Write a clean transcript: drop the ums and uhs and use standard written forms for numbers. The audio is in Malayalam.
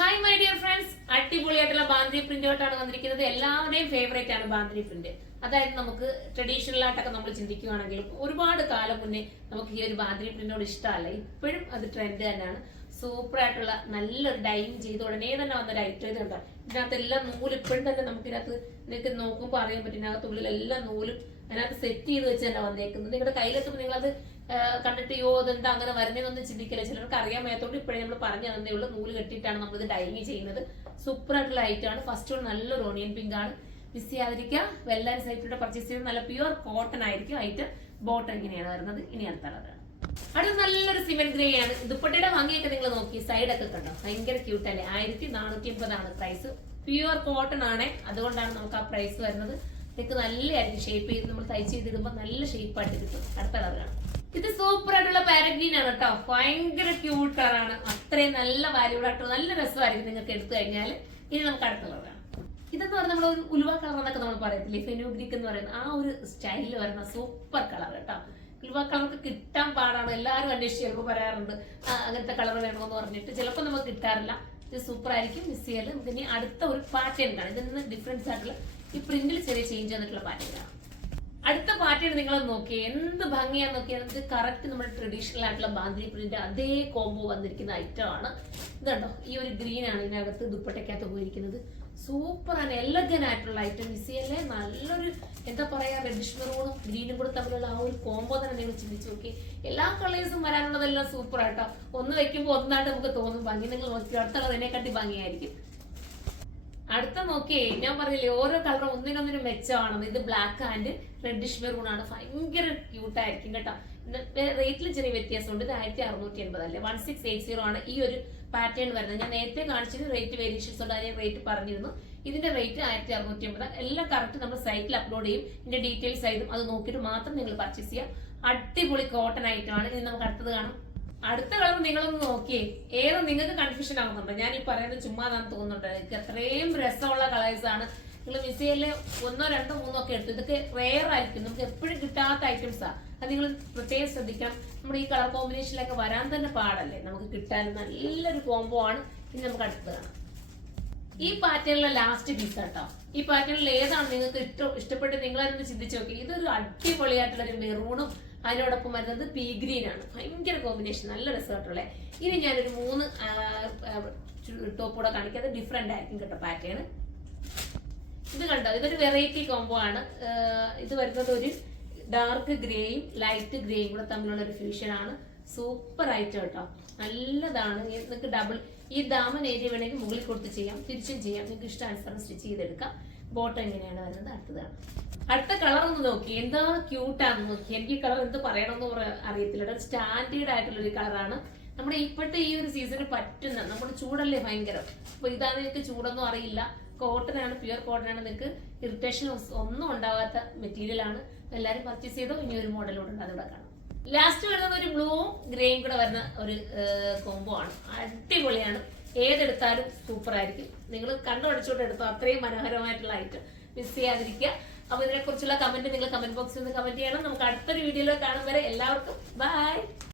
ഹായ് മൈ ഡിയർ ഫ്രണ്ട്സ്, അടിപൊളിയായിട്ടുള്ള ബാന്ദ്രി പ്രിന്റോട്ടാണ് വന്നിരിക്കുന്നത്. എല്ലാവരുടെയും ഫേവറേറ്റ് ആണ് ബാന്ദ്രി പ്രിന്റ്. അതായത് നമുക്ക് ട്രഡീഷണൽ ആയിട്ടൊക്കെ നമ്മൾ ചിന്തിക്കുകയാണെങ്കിലും ഒരുപാട് കാലം മുന്നേ നമുക്ക് ഈ ഒരു ബാന്ദ്രി പ്രിന്റിനോട് ഇഷ്ടമല്ല. ഇപ്പോഴും അത് ട്രെൻഡ് തന്നെയാണ്. സൂപ്പർ ആയിട്ടുള്ള നല്ലൊരു ഡൈൻ ചെയ്ത് ഉടനെ തന്നെ വന്നൊരു ഐറ്റം ഇത് കണ്ടോ. ഇതിനകത്ത് എല്ലാം നൂല് ഇപ്പോഴും തന്നെ നമുക്ക് ഇതിനകത്ത് നിങ്ങൾക്ക് നോക്കുമ്പോൾ അറിയാൻ പറ്റും. ഇതിനകത്ത് ഉള്ളിലെല്ലാം നൂലും അതിനകത്ത് സെറ്റ് ചെയ്ത് വെച്ച് തന്നെ വന്നേക്കുന്നത്. നിങ്ങളുടെ കയ്യിലെത്തുമ്പോൾ നിങ്ങളത് കണ്ടിട്ട് അതെന്താ അങ്ങനെ വരുന്നതെന്നൊന്നും ചിന്തിക്കില്ല. ചിലർക്ക് അറിയാൻ മേത്തോണ്ട് ഇപ്പോഴേ നമ്മൾ പറഞ്ഞു തന്നേ ഉള്ളൂ. നൂല് കെട്ടിയിട്ടാണ് നമ്മളിത് ഡൈനിങ് ചെയ്യുന്നത്. സൂപ്പർ ആയിട്ടുള്ള ഐറ്റം ആണ്. ഫസ്റ്റ് വൺ നല്ലൊരു ഓണിയൻ പിങ്ക് ആണ്. മിസ് ചെയ്യാതിരിക്കുക. വെല്ലാൻ സൈറ്റിലൂടെ പർച്ചേസ് ചെയ്ത് നല്ല പ്യുവർ കോട്ടൺ ആയിരിക്കും. ഐറ്റം ബോട്ടം ഇങ്ങനെയാണ് വരുന്നത്. ഇനി അടുത്ത കളറാണ്. അടുത്ത നല്ലൊരു സിമെന്റ് ഗ്രേ ആണ്. ദുപ്പട്ടയുടെ ഭംഗിയൊക്കെ നിങ്ങൾ നോക്കി, സൈഡൊക്കെ കണ്ടോ, ഭയങ്കര ക്യൂട്ടല്ലേ. 1450 പ്രൈസ്. പ്യുവർ കോട്ടൺ ആണ്, അതുകൊണ്ടാണ് നമുക്ക് ആ പ്രൈസ് വരുന്നത്. നിങ്ങൾക്ക് നല്ലതായിരിക്കും ഷേപ്പ് ചെയ്ത് നമ്മൾ തയ്ച്ച് ചെയ്തിടുമ്പോൾ നല്ല ഷേപ്പായിട്ട് കിട്ടും. അടുത്ത കളറാണ്. ഇത് സൂപ്പർ ആയിട്ടുള്ള പാരറ്റ് ഗ്രീൻ ആണ് കേട്ടോ. ഭയങ്കര ക്യൂട്ട് കളറാണ്. അത്രയും നല്ല വാല്യൂഡ് ആയിട്ടുള്ള നല്ല രസമായിരിക്കും നിങ്ങൾക്ക് എടുത്തു കഴിഞ്ഞാൽ. ഇനി നമുക്ക് അടുത്ത കളറാണ്. ഇതെന്ന് പറഞ്ഞാൽ നമ്മൾ ഒരു ഉലുവ കളർ എന്നൊക്കെ നമ്മൾ പറയത്തില്ലേ, ഫെനുഗ്രീക്ക് എന്ന് പറയുന്ന ആ ഒരു സ്റ്റൈലിൽ വരുന്ന സൂപ്പർ കളർ കേട്ടോ. ഉലുവ കളർക്ക് കിട്ടാൻ പാടാണ്. എല്ലാവരും അന്വേഷിച്ച് ചിലപ്പോൾ പറയാറുണ്ട് അങ്ങനത്തെ കളർ വേണമെന്ന് പറഞ്ഞിട്ട്. ചിലപ്പോൾ നമുക്ക് കിട്ടാറില്ല. ഇത് സൂപ്പർ ആയിരിക്കും. മിസ് ചെയ്യാല്. നമുക്ക് ഇനി അടുത്ത ഒരു പാറ്റേൺ കാണാം. ഇതിൽ നിന്ന് ഡിഫറൻസ് ആയിട്ടുള്ള ഈ പ്രിന്റിൽ ചെറിയ ചേഞ്ച് വന്നിട്ടുള്ള പാറ്റേൺ ആണ്. അടുത്ത പാറ്റേൺ നിങ്ങൾ നോക്കി, എന്ത് ഭംഗിയാന്ന് നോക്കിയാൽ ഇത് കറക്റ്റ് നമ്മുടെ ട്രഡീഷണൽ ആയിട്ടുള്ള ബാന്ദ്രി പ്രിന്റ് അതേ കോംബോ വന്നിരിക്കുന്ന ഐറ്റം ആണ്. ഇതുണ്ടോ, ഈ ഒരു ഗ്രീൻ ആണ് ഇതിനകത്ത് ദുപ്പട്ടയ്ക്കകത്ത് പോയിരിക്കുന്നത്. സൂപ്പർ ആണ്, എലഗൻ ആയിട്ടുള്ള ഐറ്റം. മിസ്സിയല്ലേ നല്ലൊരു എന്താ പറയാ, റെഡിഷ് മെറൂണും ഗ്രീനും കൂടെ തമ്മിലുള്ള ആ ഒരു കോംബോ തന്നെ നിങ്ങൾ ചിന്തിച്ചു നോക്കി. എല്ലാ കളേഴ്സും വരാനുള്ളതെല്ലാം സൂപ്പർ ആയിട്ടോ. ഒന്ന് വെക്കുമ്പോൾ ഒന്നായിട്ട് നമുക്ക് തോന്നും ഭംഗി. നിങ്ങൾ നോക്കി അടുത്ത കളർ ഇതിനെക്കാട്ടി ഭംഗിയായിരിക്കും. അടുത്ത നോക്കിയേ, ഞാൻ പറഞ്ഞില്ലേ ഓരോ കളറും ഒന്നിനൊന്നിനും മെച്ചമാണെന്ന്. ഇത് ബ്ലാക്ക് ആൻഡ് റെഡിഷ് മെറൂൺ ആണ്. ഭയങ്കര ക്യൂട്ടായിരിക്കും കേട്ടോ. റേറ്റിൽ ചെറിയ വ്യത്യാസമുണ്ട്. ഇത് 1680 അല്ലേ, 1680 ആണ് ഈ ഒരു പാറ്റേൺ വരുന്നത്. ഞാൻ നേരത്തെ കാണിച്ചത് റേറ്റ് വേരിയേഷൻസ് ഉണ്ട്, ഞാൻ റേറ്റ് പറഞ്ഞിരുന്നു. ഇതിന്റെ റേറ്റ് 1680. എല്ലാം കറക്റ്റ് നമ്മൾ സൈറ്റിൽ അപ്ലോഡ് ചെയ്യും. ഇതിന്റെ ഡീറ്റെയിൽസ് ആയതും അത് നോക്കിയിട്ട് മാത്രം നിങ്ങൾ പർച്ചേസ് ചെയ്യാം. അടിപൊളി കോട്ടൺ ഐറ്റം ആണ്. ഇനി നമുക്ക് അടുത്തത് കാണാം. അടുത്ത കളർ നിങ്ങളൊന്ന് നോക്കിയേ, ഏതോ നിങ്ങൾക്ക് കൺഫ്യൂഷൻ ആകുന്നുണ്ടോ? ഞാൻ ഈ പറയുന്നത് ചുമ്മാതാന്ന് തോന്നുന്നുണ്ട്. എനിക്ക് അത്രയും രസമുള്ള കളേഴ്സ് ആണ്. നിങ്ങൾ മിസ്സിയല്ലേ 1, 2, 3 ഒക്കെ എടുത്തു. ഇതൊക്കെ റെയർ ആയിരിക്കും, നമുക്ക് എപ്പോഴും കിട്ടാത്ത ഐറ്റംസാ. അത് നിങ്ങൾ പ്രത്യേകം ശ്രദ്ധിക്കണം. നമ്മുടെ ഈ കളർ കോമ്പിനേഷനിലൊക്കെ വരാൻ തന്നെ പാടല്ലേ, നമുക്ക് കിട്ടാൻ നല്ലൊരു കോംബോ ആണ്. ഇനി നമുക്ക് അടുത്തത് കാണാം. ഈ പാറ്റേണിലെ ലാസ്റ്റ് പീസ് കേട്ടോ. ഈ പാറ്റേണിൽ ഏതാണ് നിങ്ങൾക്ക് ഇഷ്ടപ്പെട്ട് നിങ്ങളതൊന്ന് ചിന്തിച്ചു നോക്കി. ഇതൊരു അടിപൊളിയായിട്ടുള്ള ഒരു മെറൂണും അതിനോടൊപ്പം വരുന്നത് പീ ഗ്രീൻ ആണ്. ഭയങ്കര കോമ്പിനേഷൻ, നല്ല രസമായിട്ടുള്ള. ഇനി ഞാനൊരു 3 ടോപ്പ് കൂടെ കാണിക്കാം. അത് ഡിഫറെന്റ് ആയിരിക്കും കേട്ടോ പാറ്റേൺ. ഇത് കണ്ടോ, ഇതൊരു വെറൈറ്റി കോംബോ ആണ്. ഇത് വരുന്നത് ഒരു ഡാർക്ക് ഗ്രേയും ലൈറ്റ് ഗ്രേയും കൂടെ തമ്മിലുള്ള ഒരു ഫ്യൂഷൻ ആണ്. സൂപ്പർ ആയിട്ട് കേട്ടോ, നല്ലതാണ്. നിങ്ങൾക്ക് ഡബിൾ ഈ ദാമൻ ഏരിയ വേണമെങ്കിൽ മുകളിൽ കൊടുത്ത് ചെയ്യാം, തിരിച്ചും ചെയ്യാം. നിങ്ങൾക്ക് ഇഷ്ടാനുസരണം സ്റ്റിച്ച് ചെയ്തെടുക്കാം. ബോട്ടം എങ്ങനെയാണ് വരുന്നത് അടുത്തതാണ്. അടുത്ത കളർ ഒന്ന് നോക്കി, എന്താ ക്യൂട്ടാന്ന് നോക്കി. എനിക്ക് ഈ കളർ എന്ത് പറയണമെന്ന് അറിയത്തില്ല. ഒരു സ്റ്റാൻഡേർഡ് ആയിട്ടുള്ള ഒരു കളറാണ്. നമ്മുടെ ഇപ്പോഴത്തെ ഈ ഒരു സീസണിൽ പറ്റുന്ന, നമ്മുടെ ചൂടല്ലേ ഭയങ്കര. അപ്പൊ ഇതാണ് നിങ്ങൾക്ക് ചൂടൊന്നും അറിയില്ല. കോട്ടൺ ആണ്, പ്യുവർ കോട്ടൺ ആണ്. നിങ്ങൾക്ക് ഇറിറ്റേഷൻ ഒന്നും ഉണ്ടാവാത്ത മെറ്റീരിയൽ ആണ്. എല്ലാവരും പർച്ചേസ് ചെയ്തോ. ഇനി ഒരു മോഡലോട് ഉണ്ട്, അതിവിടെ കാണാം. ലാസ്റ്റ് വരുന്നത് ഒരു ബ്ലൂവും ഗ്രേയും കൂടെ വരുന്ന ഒരു കോംബോ ആണ്. അടിപൊളിയാണ്. ഏതെടുത്താലും സൂപ്പർ ആയിരിക്കും. നിങ്ങൾ കണ്ണുടച്ചോട്ട് എടുത്തോ, അത്രയും മനോഹരമായിട്ടുള്ള ഐറ്റം. മിസ് ചെയ്യാതിരിക്കുക. അപ്പൊ ഇതിനെ കുറിച്ചുള്ള കമന്റ് നിങ്ങൾ കമന്റ് ബോക്സിൽ നിന്ന് കമന്റ് ചെയ്യണം. നമുക്ക് അടുത്തൊരു വീഡിയോയിൽ കാണും വരെ എല്ലാവർക്കും ബൈ.